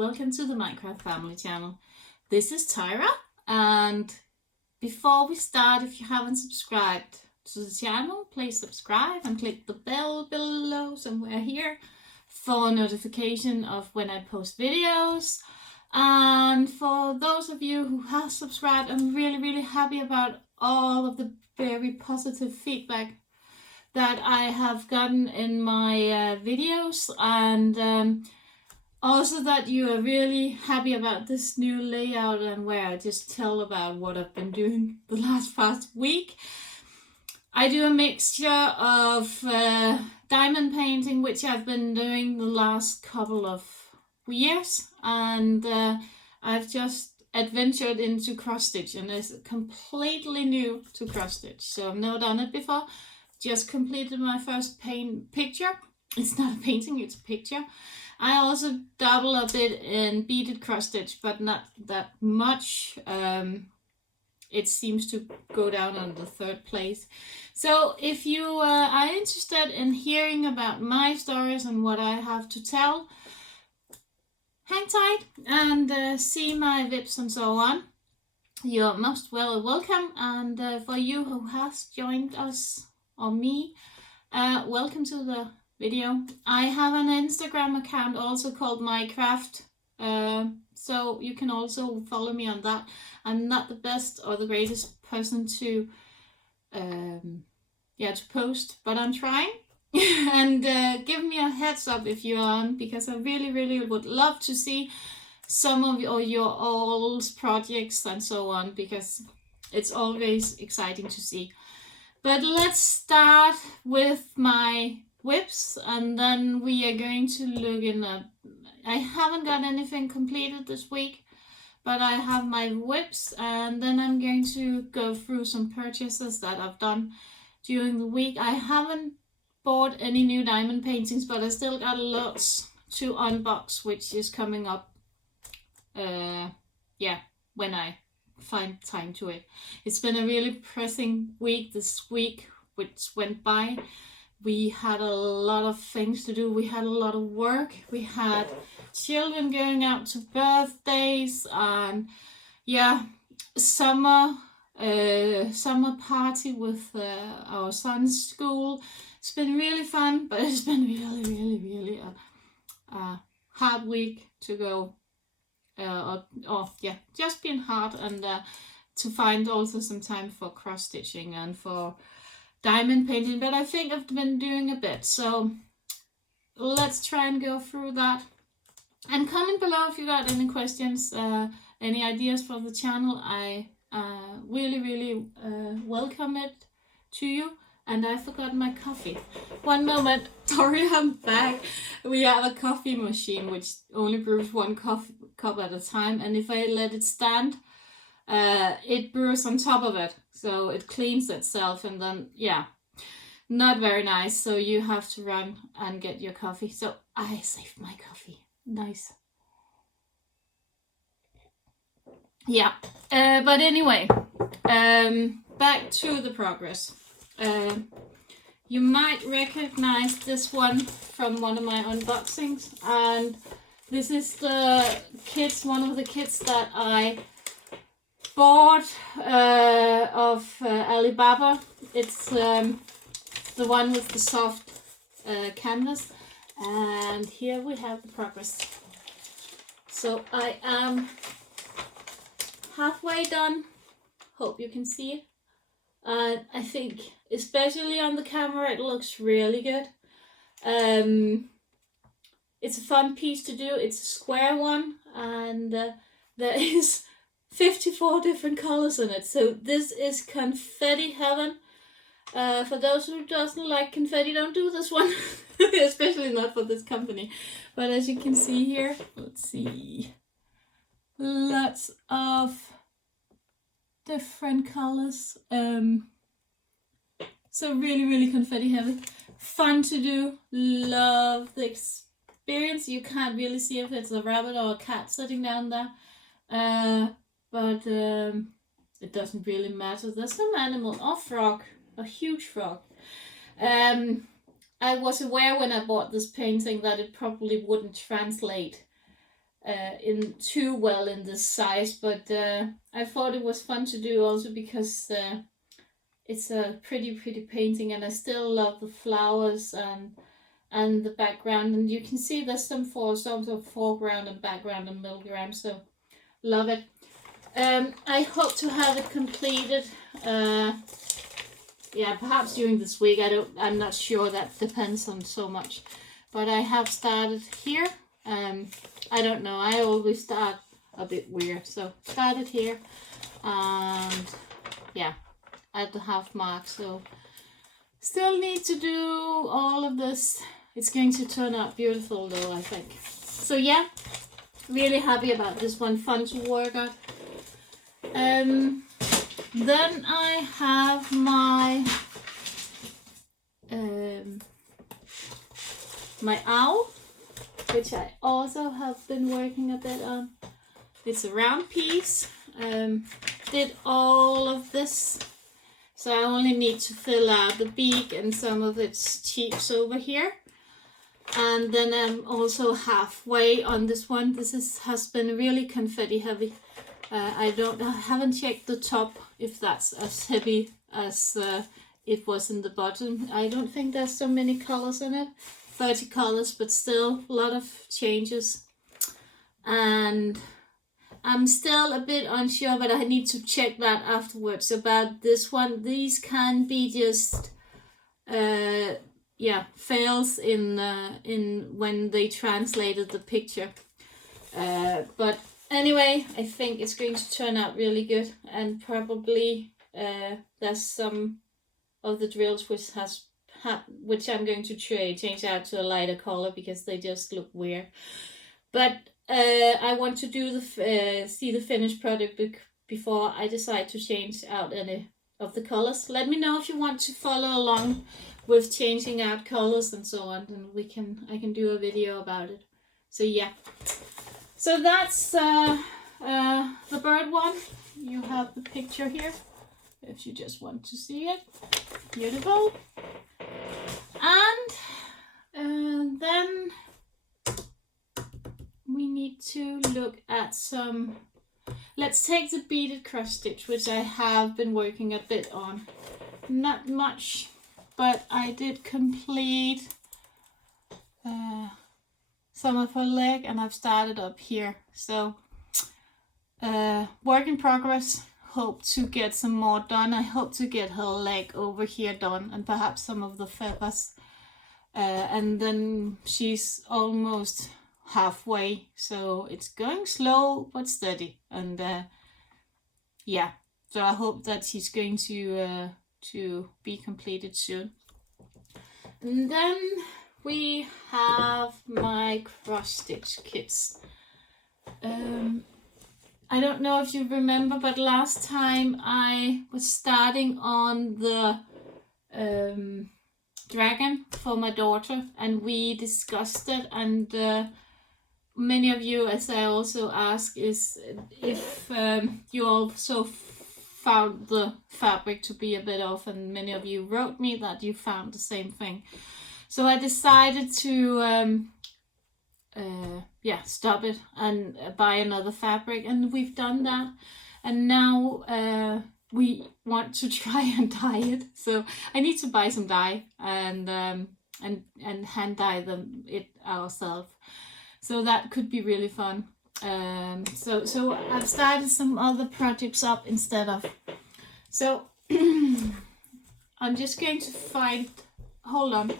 welcome to the Minecraft Family Channel. This is Tyra, and before we start, if you haven't subscribed to the channel, please subscribe and click the bell below somewhere here for notification of when I post videos. And for those of you who have subscribed, I'm really happy about all of the very positive feedback that I have gotten in my videos, and also that you are really happy about this new layout and where I just tell about what I've been doing the past week. I do a mixture of diamond painting, which I've been doing the last couple of years, and I've just adventured into cross stitch, and it's completely new to cross stitch, so I've never done it before. Just completed my first picture. It's not a painting, it's a picture. I also dabble a bit in beaded cross stitch, but not that much. It seems to go down on the third place. So if you are interested in hearing about my stories and what I have to tell, hang tight and see my vips and so on. You're most welcome. And for you who has joined us or me, welcome to the video. I have an Instagram account also called Minecraft, so you can also follow me on that. I'm not the best or the greatest person to post, but I'm trying. And give me a heads up if you're on, because I really would love to see some of your old projects and so on, because it's always exciting to see. But let's start with my whips, and then we are going to look in at, I haven't got anything completed this week, but I have my whips, and then I'm going to go through some purchases that I've done during the week. I haven't bought any new diamond paintings, but I still got lots to unbox, which is coming up when I find time to it. It's been a really pressing week this week which went by. We had a lot of things to do. We had a lot of work. We had children going out to birthdays, and summer party with our son's school. It's been really fun, but it's been really a hard week to go. Just been hard, and to find also some time for cross stitching and for diamond painting, but I think I've been doing a bit, so let's try and go through that. And comment below if you got any questions, any ideas for the channel. I really welcome it to you. And I forgot my coffee. One moment. Sorry, I'm back. We have a coffee machine which only brews one coffee cup at a time, and if I let it stand, it brews on top of it, so it cleans itself, and then not very nice. So you have to run and get your coffee. So I saved my coffee. Nice. But anyway, back to the progress. You might recognize this one from one of my unboxings, and this is one of the kits that I bought of Alibaba. It's the one with the soft canvas, and here we have the progress. So I am halfway done. Hope you can see it. I think, especially on the camera, it looks really good. It's a fun piece to do. It's a square one, and there is 54 different colors in it. So this is confetti heaven. For those who doesn't like confetti, don't do this one. Especially not for this company. But as you can see here, let's see, lots of different colors. So really confetti heavy. Fun to do. Love the experience. You can't really see if it's a rabbit or a cat sitting down there. But it doesn't really matter. There's some animal or frog. A huge frog. I was aware when I bought this painting that it probably wouldn't translate in too well in this size, but I thought it was fun to do also because it's a pretty painting, and I still love the flowers and the background, and you can see there's some of foreground and background and middle ground, so love it. I hope to have it completed yeah, perhaps during this week. I'm not sure, that depends on so much, but I have started here. I don't know, I always start a bit weird, so started here, and yeah, at the half mark, so still need to do all of this. It's going to turn out beautiful though, I think. So yeah, really happy about this one, fun to work on. Then I have my my owl, which I also have been working a bit on. It's a round piece. Did all of this, so I only need to fill out the beak and some of its cheeks over here. And then I'm also halfway on this one. This has been really confetti heavy. I haven't checked the top if that's as heavy as it was in the bottom. I don't think there's so many colors in it, 30 colors, but still a lot of changes. And I'm still a bit unsure, but I need to check that afterwards about this one. These can be just yeah, fails in when they translated the picture, but anyway, I think it's going to turn out really good, and probably there's some of the drills which I'm going to change out to a lighter color because they just look weird. But I want to do see the finished product before I decide to change out any of the colors. Let me know if you want to follow along with changing out colors and so on, and I can do a video about it. So yeah. So that's the bird one. You have the picture here if you just want to see it. Beautiful. And then we need to look at some. Let's take the beaded cross stitch, which I have been working a bit on. Not much, but I did complete some of her leg, and I've started up here. So work in progress. Hope to get some more done. I hope to get her leg over here done, and perhaps some of the feathers. And then she's almost halfway, so it's going slow but steady. And yeah, so I hope that she's going to be completed soon. And then we have my cross stitch kits. I don't know if you remember, but last time I was starting on the dragon for my daughter, and we discussed it, and many of you, as I also asked, is if you also found the fabric to be a bit off, and many of you wrote me that you found the same thing. So I decided to yeah, stop it and buy another fabric, and we've done that, and now we want to try and dye it. So I need to buy some dye and hand dye it ourselves. So that could be really fun. So I've started some other projects up instead of. So I'm just going to find. Hold on.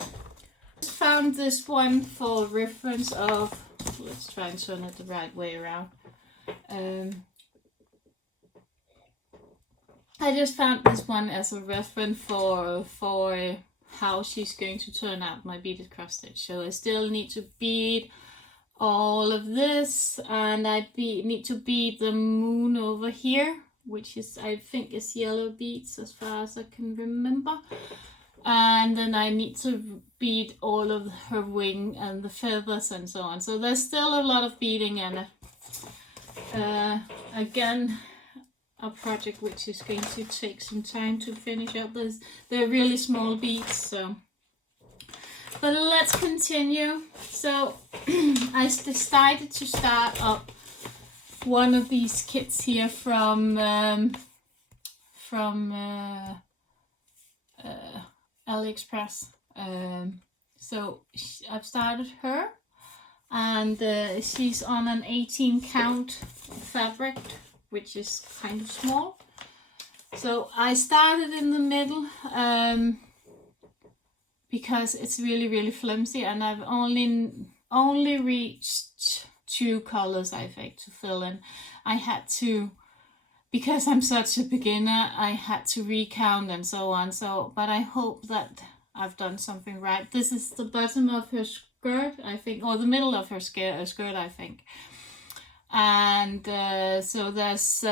Found this one for reference of. Let's try and turn it the right way around. I just found this one as a reference for how she's going to turn out my beaded cross stitch. So I still need to bead all of this, and I need to bead the moon over here, which is, I think, is yellow beads as far as I can remember. And then I need to bead all of her wing and the feathers and so on. So there's still a lot of beading in it. Again, a project which is going to take some time to finish up. They're really small beads, so. But let's continue. So I decided to start up one of these kits here from AliExpress. So I've started her, and she's on an 18 count fabric, which is kind of small. So I started in the middle because it's really flimsy, and I've only reached 2 colors, I think, to fill in. I had to, because I'm such a beginner, I had to recount and so on. So, but I hope that I've done something right. This is the bottom of her skirt, I think, or the middle of her skirt, I think. And so there's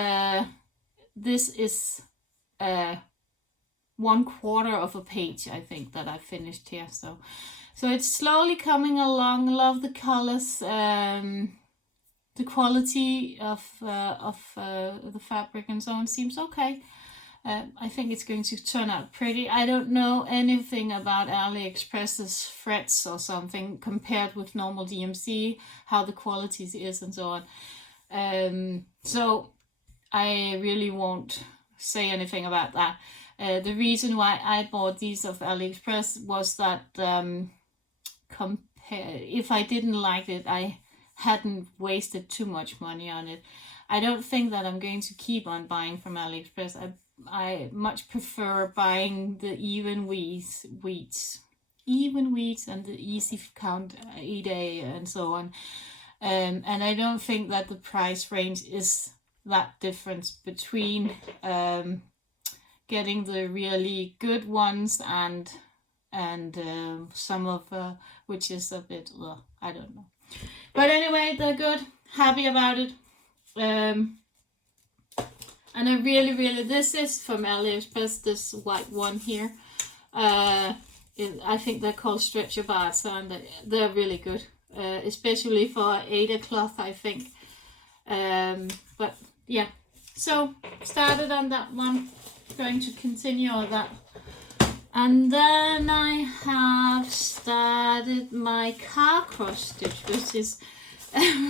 this is 1/4 of a page, I think, that I finished here. So it's slowly coming along. Love the colors. The quality of the fabric and so on seems okay. I think it's going to turn out pretty. I don't know anything about AliExpress's threads or something compared with normal DMC, how the quality is and so on. So I really won't say anything about that. The reason why I bought these of AliExpress was that if I didn't like it, I hadn't wasted too much money on it. I don't think that I'm going to keep on buying from AliExpress. I much prefer buying the even weeds and the easy count eDay and so on. And I don't think that the price range is that difference between getting the really good ones and some of which is a bit, well, I don't know. But anyway, they're good. Happy about it. And I really, this is from AliExpress, this white one here. I think they're called stretcher bars, and they're really good, especially for Ada cloth, I think. But yeah, so started on that one, going to continue on that. And then I have started my car cross stitch, which is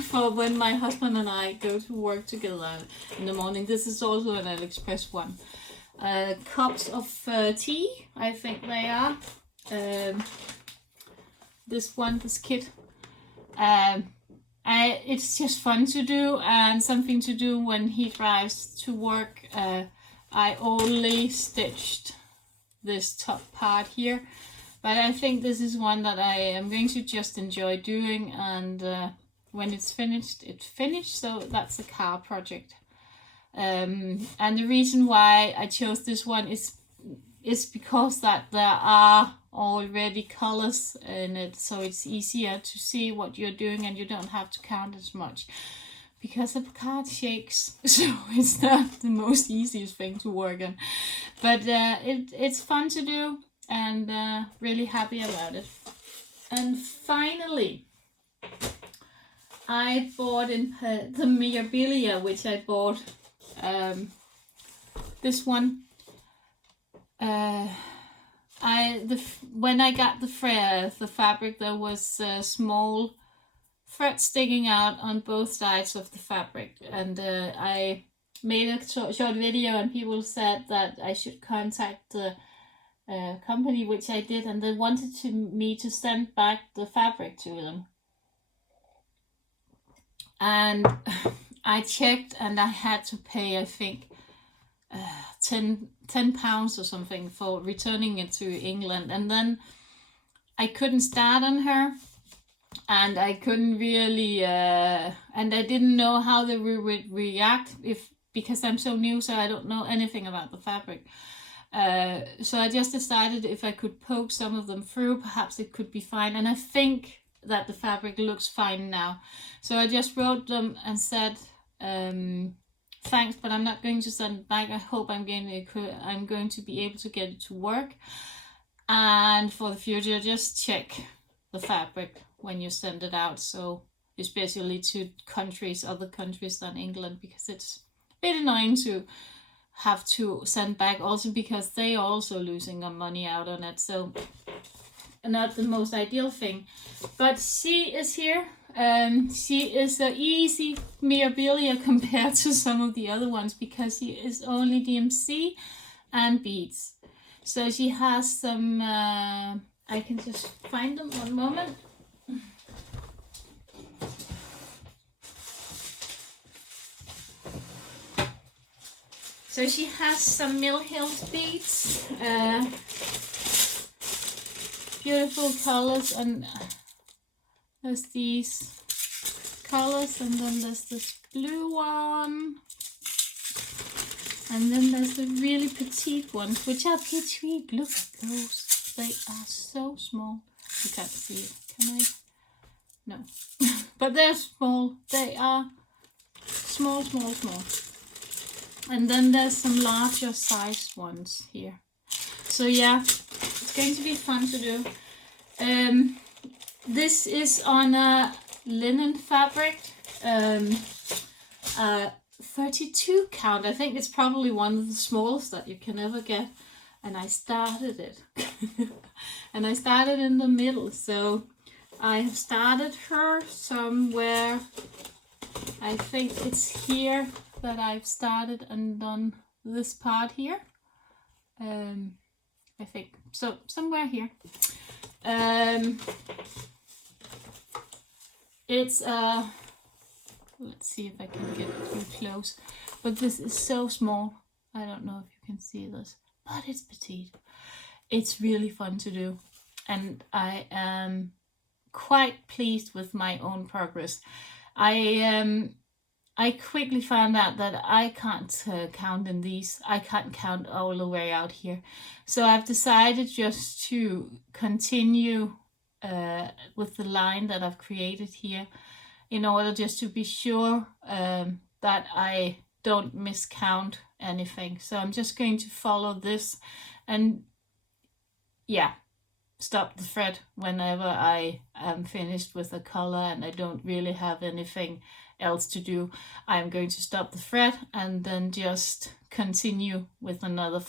for when my husband and I go to work together in the morning. This is also an AliExpress one. Cups of tea, I think they are. This kit. It's just fun to do and something to do when he drives to work. I only stitched this top part here, but I think this is one that I am going to just enjoy doing, and when it's finished, it's finished. So that's a car project, and the reason why I chose this one is because that there are already colors in it, so it's easier to see what you're doing and you don't have to count as much, because the card shakes, so it's not the most easiest thing to work on. But it's fun to do, and really happy about it. And finally, I bought in the memorabilia, which I bought this one. When I got the fabric, there was small thread sticking out on both sides of the fabric, and I made a short video, and people said that I should contact the company, which I did, and they wanted me to send back the fabric to them. And I checked, and I had to pay, I think, 10 pounds or something for returning it to England. And then I couldn't start on her, and I couldn't really and I didn't know how they would react, because I'm so new, so I don't know anything about the fabric. So I just decided if I could poke some of them through, perhaps it could be fine. And I think that the fabric looks fine now. So I just wrote them and said, thanks, but I'm not going to send it back. I hope I'm going to be able to get it to work. And for the future, just check the fabric when you send it out. So especially to other countries than England, because it's a bit annoying to have to send back, also because they are also losing money out on it. So not the most ideal thing. But she is here. She is an easy memorabilia compared to some of the other ones because she is only DMC and beads. So she has some, I can just find them one moment. So she has some Mill Hills beads, beautiful colors, and there's these colors, and then there's this blue one, and then there's the really petite ones, which are petite. Look at those, they are so small. You can't see it, can I? No. But they're small, they are small. And then there's some larger sized ones here. So yeah, it's going to be fun to do. This is on a linen fabric, 32 count. I think it's probably one of the smallest that you can ever get. And I started it. And I started in the middle. So I have started her somewhere. I think it's here that I've started and done this part here. I think so, somewhere here. It's let's see if I can get too close, but this is so small. I don't know if you can see this, but it's petite. It's really fun to do, and I am quite pleased with my own progress. I quickly found out that I can't count in these. I can't count all the way out here. So I've decided just to continue with the line that I've created here in order just to be sure that I don't miscount anything. So I'm just going to follow this and yeah, stop the thread whenever I am finished with a color and I don't really have anything else to do. I'm going to stop the thread and then just continue with another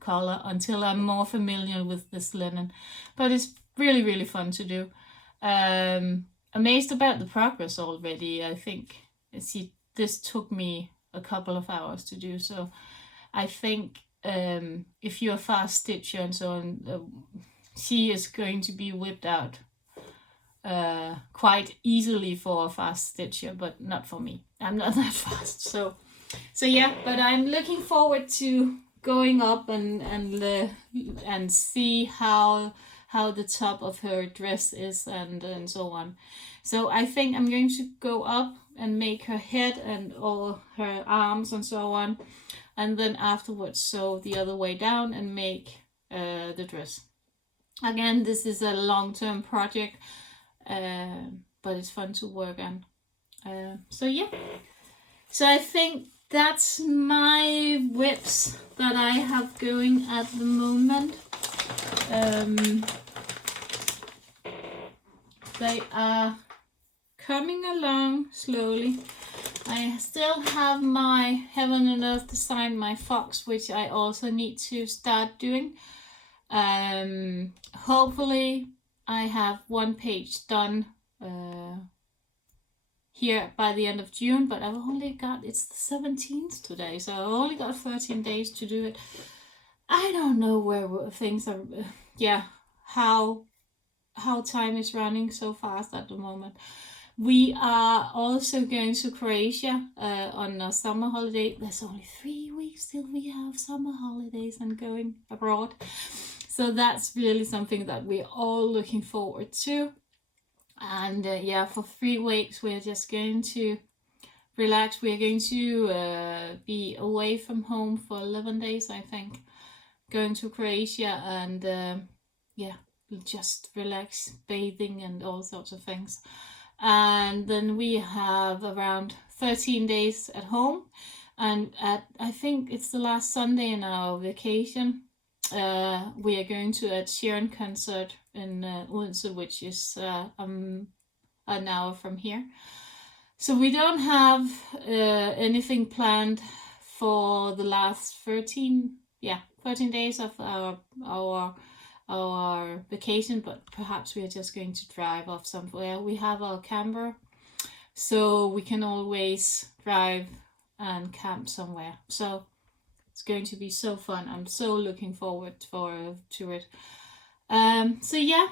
color until I'm more familiar with this linen. But it's really fun to do. Amazed about the progress already. I think, see, this took me a couple of hours to do, so I think if you're a fast stitcher and so on, she is going to be whipped out quite easily for a fast stitcher, but not for me. I'm not that fast. So yeah, but I'm looking forward to going up and see how the top of her dress is and so on. So I think I'm going to go up and make her head and all her arms and so on, and then afterwards sew the other way down and make the dress. Again, this is a long-term project, but it's fun to work on. So yeah, so I think that's my whips that I have going at the moment. They are coming along slowly. I still have my Heaven and Earth design, my fox, which I also need to start doing. Hopefully I have one page done here by the end of June, but I've only got, it's the 17th today, so I've only got 13 days to do it. I don't know where things are, how time is running so fast at the moment. We are also going to Croatia on a summer holiday. There's only 3 weeks till we have summer holidays and going abroad. So that's really something that we're all looking forward to. And for 3 weeks we're just going to relax. We're going to be away from home for 11 days, I think. Going to Croatia and just relax, bathing and all sorts of things. And then we have around 13 days at home, and I think it's the last Sunday in our vacation, we are going to a Sheeran concert in Odense, which is an hour from here. So we don't have anything planned for the last 13 days of our our vacation, but perhaps we are just going to drive off somewhere. We have our camper, so we can always drive and camp somewhere. So it's going to be so fun. I'm so looking forward to it. So yeah.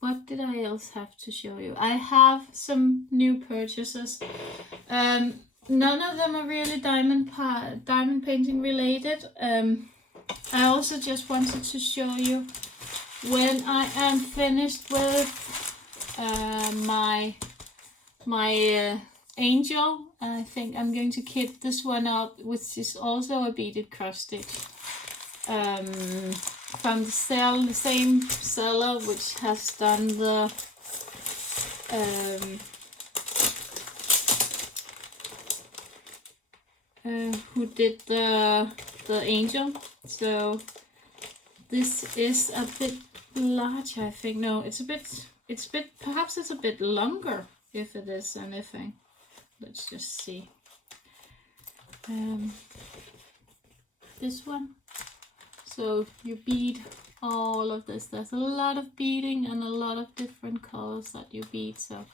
What did I else have to show you? I have some new purchases. None of them are really diamond painting related. I also just wanted to show you when I am finished with my angel. I think I'm going to kit this one up, which is also a beaded cross stitch. From the same seller which has done the who did the angel. So this is a bit larger, I think. No, it's a bit perhaps it's a bit longer, if it is anything. Let's just see. This one. So you bead all of this. There's a lot of beading and a lot of different colors that you bead. So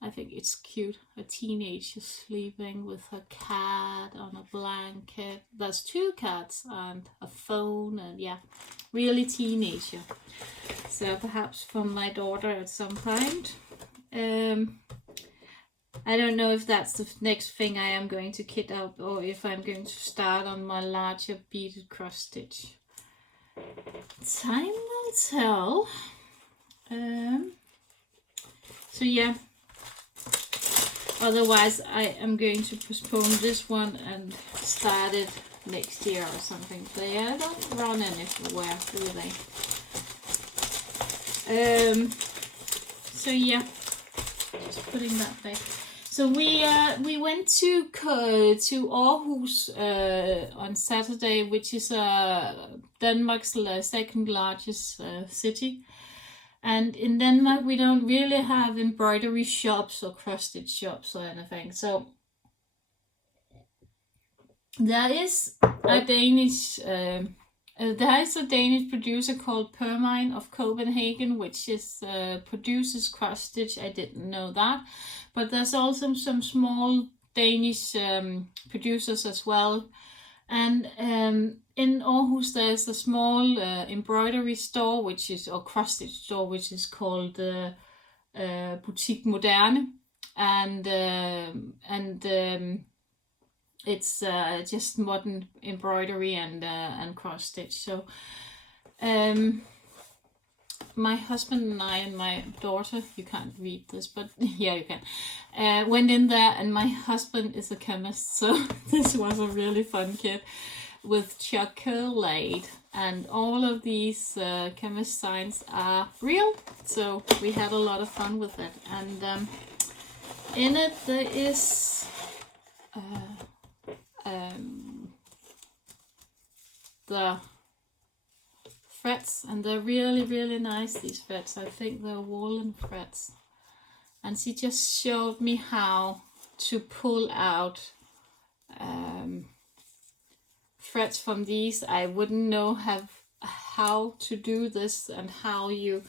I think it's cute. A teenager sleeping with her cat on a blanket. There's 2 cats and a phone, and yeah, really teenager. So perhaps from my daughter at some point. I don't know if that's the next thing I am going to kit up, or if I'm going to start on my larger beaded cross stitch. Time will tell. So yeah, otherwise I am going to postpone this one and start it next year or something. They don't run anywhere, do they? So yeah, just putting that back. So we went to Aarhus on Saturday, which is Denmark's second largest city. And in Denmark, we don't really have embroidery shops or cross stitch shops or anything. So there is a Danish producer called Permine of Copenhagen, which produces cross stitch. I didn't know that. But there's also some small Danish producers as well. And in Aarhus there's a small embroidery store, or cross stitch store, which is called Boutique Moderne. And it's just modern embroidery and cross stitch. So my husband and I and my daughter, you can't read this, but yeah, you can, went in there, and my husband is a chemist, so this was a really fun kit with chocolate, and all of these chemist signs are real, so we had a lot of fun with it. And in it there is the threads, and they're really nice, these threads. I think they're woolen threads, and she just showed me how to pull out threads from these. I wouldn't know how to do this, and how you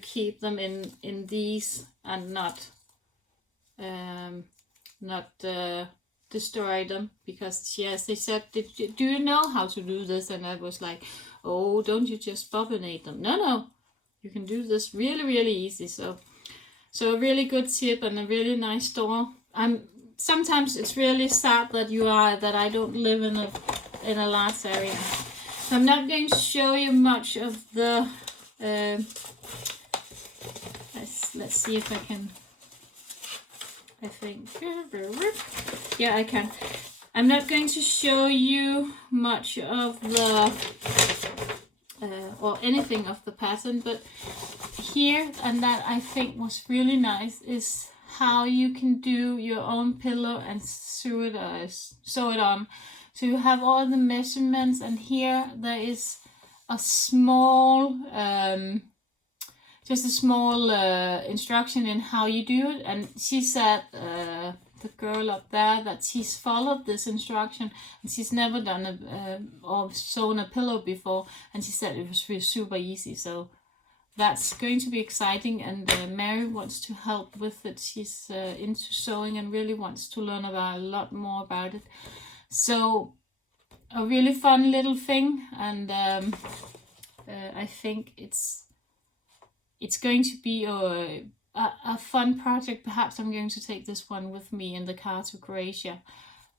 keep them in these and not destroy them, because they said, do you know how to do this? And I was like, oh, don't you just bobinate them? No, you can do this really easy. So a really good tip and a really nice store. Sometimes it's really sad that I don't live in a large area. So I'm not going to show you much of the let's see if I can. I think, yeah, I can. I'm not going to show you much of the or anything of the pattern, but here, and that I think was really nice, is how you can do your own pillow and sew it on. So you have all the measurements, and here there is a small just a small instruction in how you do it. And she said the girl up there, that she's followed this instruction and she's never done or sewn a pillow before, and she said it was really super easy. So that's going to be exciting, and Mary wants to help with it. She's into sewing and really wants to learn about a lot more about it. So a really fun little thing, and I think it's going to be a fun project. Perhaps I'm going to take this one with me in the car to Croatia.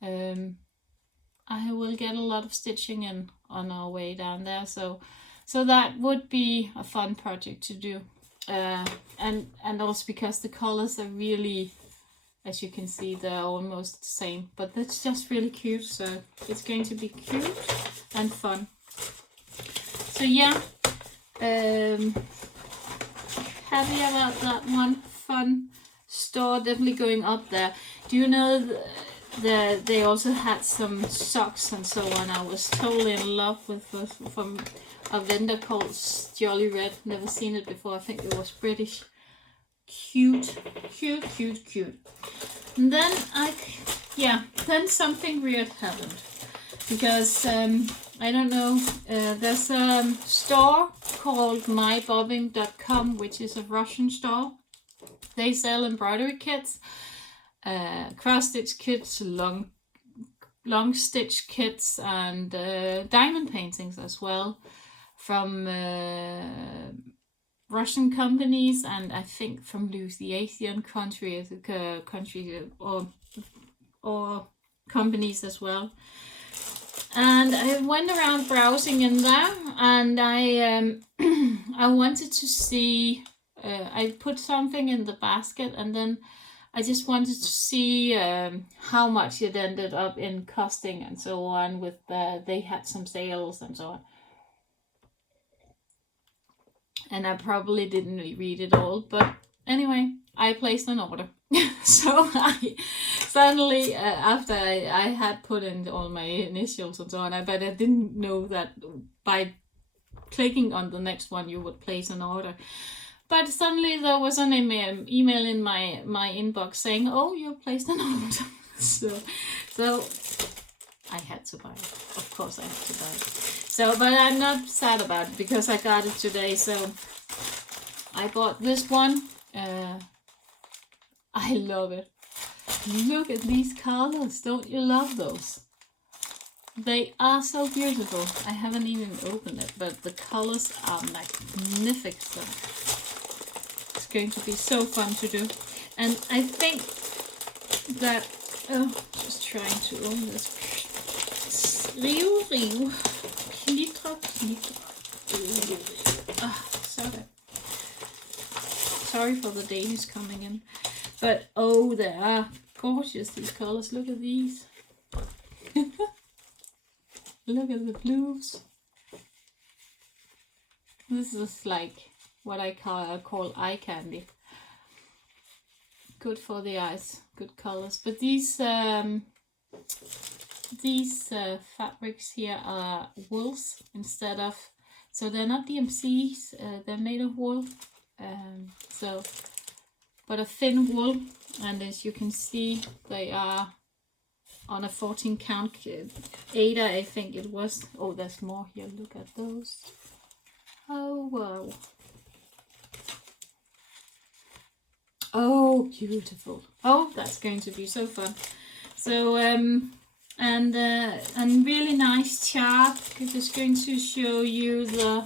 I will get a lot of stitching in on our way down there, so that would be a fun project to do, and also because the colors are really, as you can see, they're almost the same, but that's just really cute. So it's going to be cute and fun. So yeah, happy about that one. Fun store, definitely going up there. Do you know they also had some socks and so on? I was totally in love with this from a vendor called Jolly Red. Never seen it before. I think it was British. Cute. And then then something weird happened, because I don't know, there's a store called mybobbing.com, which is a Russian store. They sell embroidery kits, cross stitch kits, long stitch kits, and diamond paintings as well, from Russian companies, and I think from the Asian countries or companies as well. And I went around browsing in there, and I wanted to see. I put something in the basket, and then I just wanted to see how much it ended up in costing and so on. With they had some sales and so on. And I probably didn't read it all, but anyway, I placed an order. So I suddenly, after I had put in all my initials and so on, but I didn't know that by clicking on the next one you would place an order. But suddenly there was an email in my inbox saying, "Oh, you placed an order." So I had to buy it. Of course I had to buy it. So, but I'm not sad about it because I got it today. So I bought this one. I love it. Look at these colors. Don't you love those? They are so beautiful. I haven't even opened it, but the colors are magnificent. It's going to be so fun to do. And I think that, just trying to open this. Rive. Glitter. Sorry for the Danish coming in. But oh, they are gorgeous, these colors. Look at these. Look at the blues. This is like what I call eye candy. Good for the eyes, good colors. But these fabrics here are wools instead of, so they're not DMCs, they're made of wool. But a thin wool, and as you can see, they are on a 14 count Ada, I think it was. Oh, there's more here. Look at those. Oh wow. Oh, beautiful. Oh, that's going to be so fun. So and really nice chart. I'm just going to show you the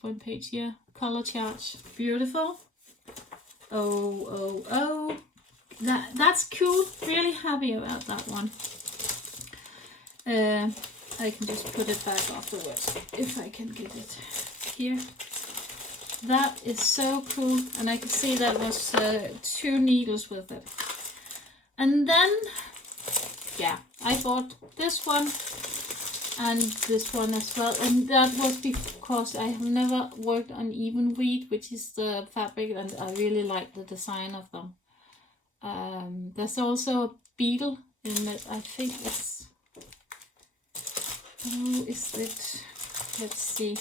one page here. Color chart. Beautiful. Oh. That's cool. Really happy about that one. I can just put it back afterwards if I can get it here. That is so cool, and I can see that was 2 needles with it. And then, yeah, I bought this one and this one as well, and that was because I have never worked on even wheat, which is the fabric, and I really like the design of them. There's also a beetle in it. I think it's, oh, is it, let's see,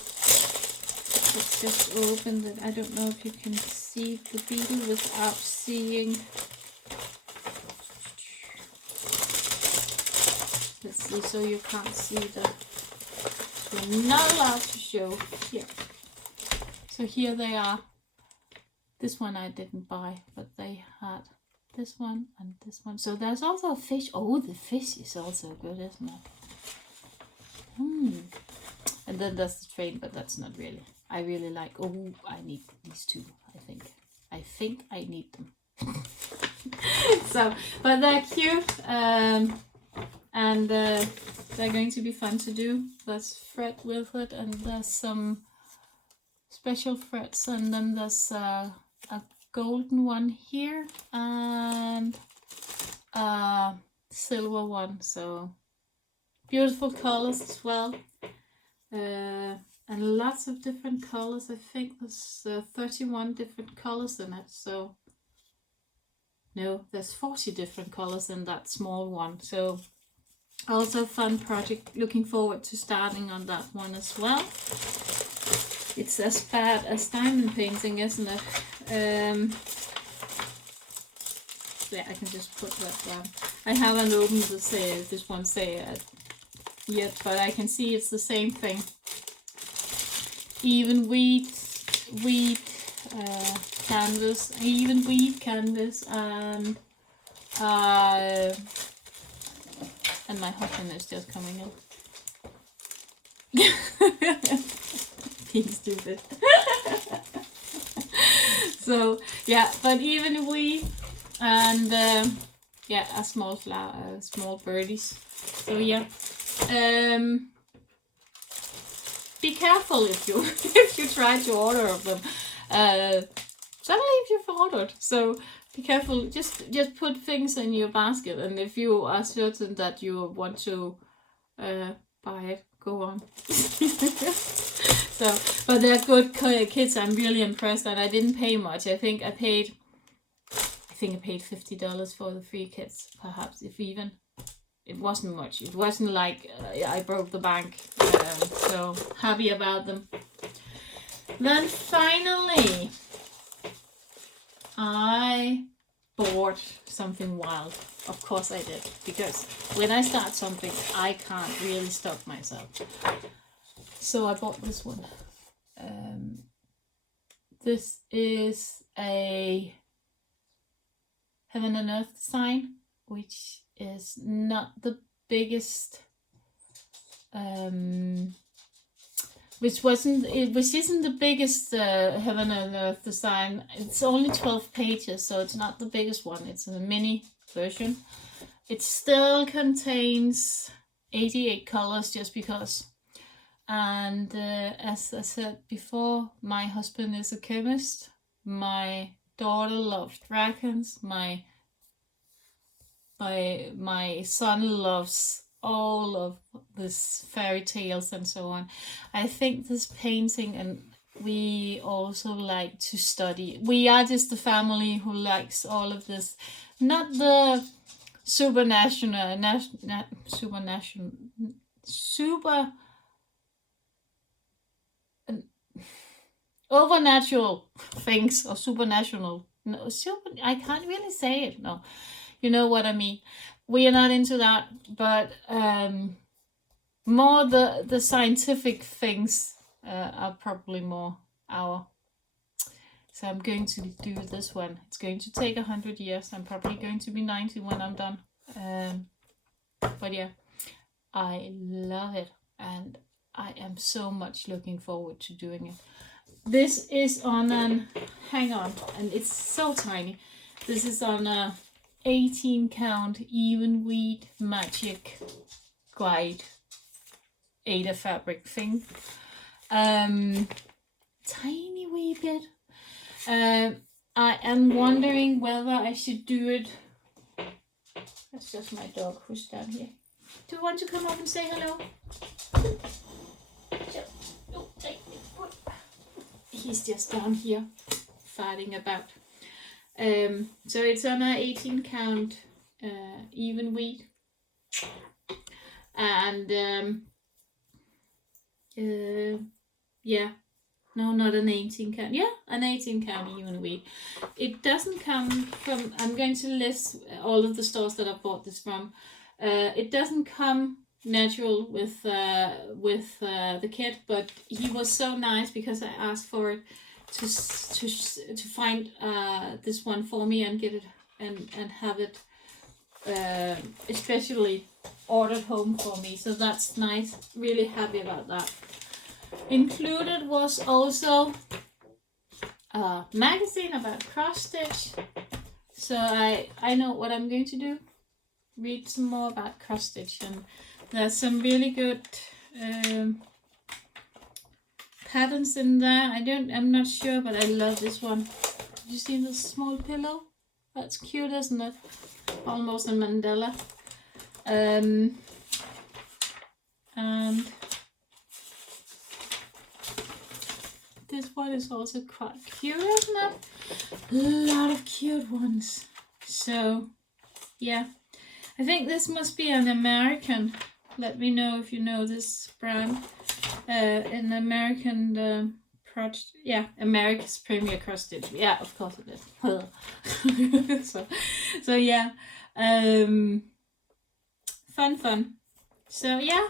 let's just open it. I don't know if you can see the beetle without seeing see, so you can't see the, we're not allowed to show here. So here they are. This one I didn't buy, but they had this one and this one. So there's also a fish. Oh, the fish is also good, isn't it? And then there's the train, but that's not really. I really like, oh, I need these two, I think. I think I need them. So, but they're cute, and they're going to be fun to do. There's thread with it, and there's some special threads on them. There's a golden one here and a silver one. So beautiful colors as well, and lots of different colors. I think there's 31 different colors in it. So no, there's 40 different colors in that small one. So also fun project. Looking forward to starting on that one as well. It's as bad as diamond painting, isn't it? Yeah, I can just put that down. I haven't opened this one yet, but I can see it's the same thing. Even wheat canvas, and my husband is just coming in. Being stupid. So yeah, but even wheat and yeah, a small flower, small birdies. So yeah, be careful if you if you try to order of them. Suddenly if you've ordered, so be careful. Just put things in your basket, and if you are certain that you want to buy it, go on. So, but they're good kids. I'm really impressed, and I didn't pay much. I think I paid $50 for the 3 kits, perhaps, if even. It wasn't much. It wasn't like I broke the bank. So happy about them. Then finally, I bought something wild. Of course I did, because when I start something, I can't really stop myself. So I bought this one. This is a Heaven and Earth sign, which is not the biggest, which isn't the biggest Heaven and Earth design. It's only 12 pages, so it's not the biggest one. It's a mini version. It still contains 88 colors, just because. And as I said before, my husband is a chemist. My daughter loves dragons. My son loves all of this fairy tales and so on. I think this painting, and we also like to study. We are just the family who likes all of this. Not the overnatural things, or supernatural. No, I can't really say it. No, you know what I mean. We are not into that, but more the scientific things are probably more our. So I'm going to do this one. It's going to take 100 years. I'm probably going to be 90 when I'm done. But yeah, I love it, and I am so much looking forward to doing it. This is on an, hang on, and it's so tiny. This is on a 18 count even wheat magic guide Ada fabric thing. Tiny wee bit. I am wondering whether I should do it. That's just my dog who's down here. Do you want to come up and say hello? He's just down here fighting about. So it's on a 18 count even wheat, and yeah, no, not an 18 count. Yeah, an 18 count even wheat. It doesn't come from. I'm going to list all of the stores that I bought this from. It doesn't come natural with the kit, but he was so nice because I asked for it to find this one for me and get it and have it especially ordered home for me. So that's nice. Really happy about that. Included was also a magazine about cross stitch. So I know what I'm going to do. Read some more about cross stitch, and there's some really good patterns in there. I'm not sure, but I love this one. Did you see this small pillow? That's cute, isn't it? Almost a mandala. And this one is also quite cute, isn't it? A lot of cute ones. So yeah, I think this must be an American. Let me know if you know this brand. An American project. Yeah, America's Premier Cross Stitch. Yeah, of course it is. so yeah, fun. So yeah,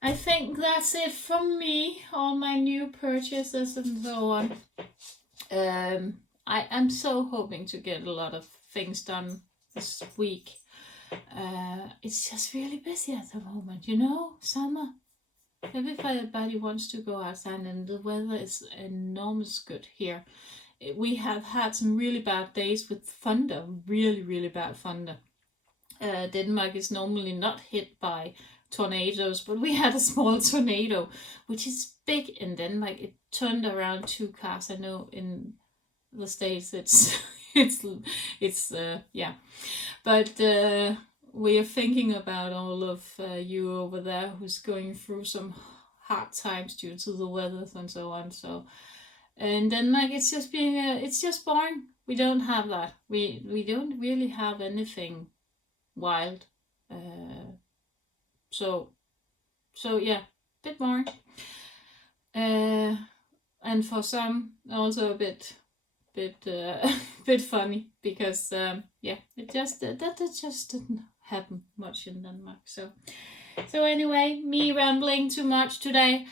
I think that's it from me. All my new purchases and so on. I am so hoping to get a lot of things done this week. It's just really busy at the moment, you know, summer. Everybody wants to go outside, and the weather is enormous good here. We have had some really bad days with thunder, really bad thunder. Denmark is normally not hit by tornadoes, but we had a small tornado, which is big in Denmark. It turned around 2 cars. I know in the States it's yeah, but we are thinking about all of you over there who's going through some hard times due to the weather and so on. So in Denmark, it's just boring. We don't have that. We don't really have anything wild. So yeah, bit boring. And for some also a bit funny because yeah, it just didn't happen much in Denmark. So anyway, me rambling too much today.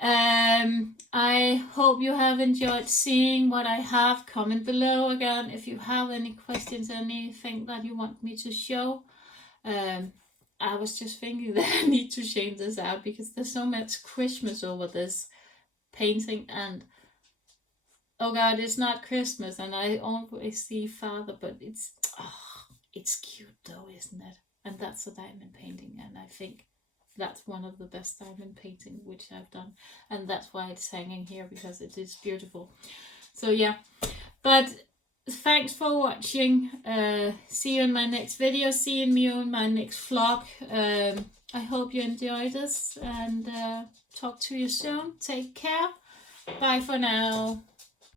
I hope you have enjoyed seeing what I have. Comment below again if you have any questions, anything that you want me to show. I was just thinking that I need to change this out because there's so much Christmas over this painting, and oh god, it's not Christmas, and I always see Father, but it's cute though, isn't it? And that's a diamond painting, and I think that's one of the best diamond painting which I've done, and that's why it's hanging here, because it is beautiful. So yeah, but thanks for watching. See you in my next video, see me on my next vlog. I hope you enjoyed this, and talk to you soon. Take care. Bye for now.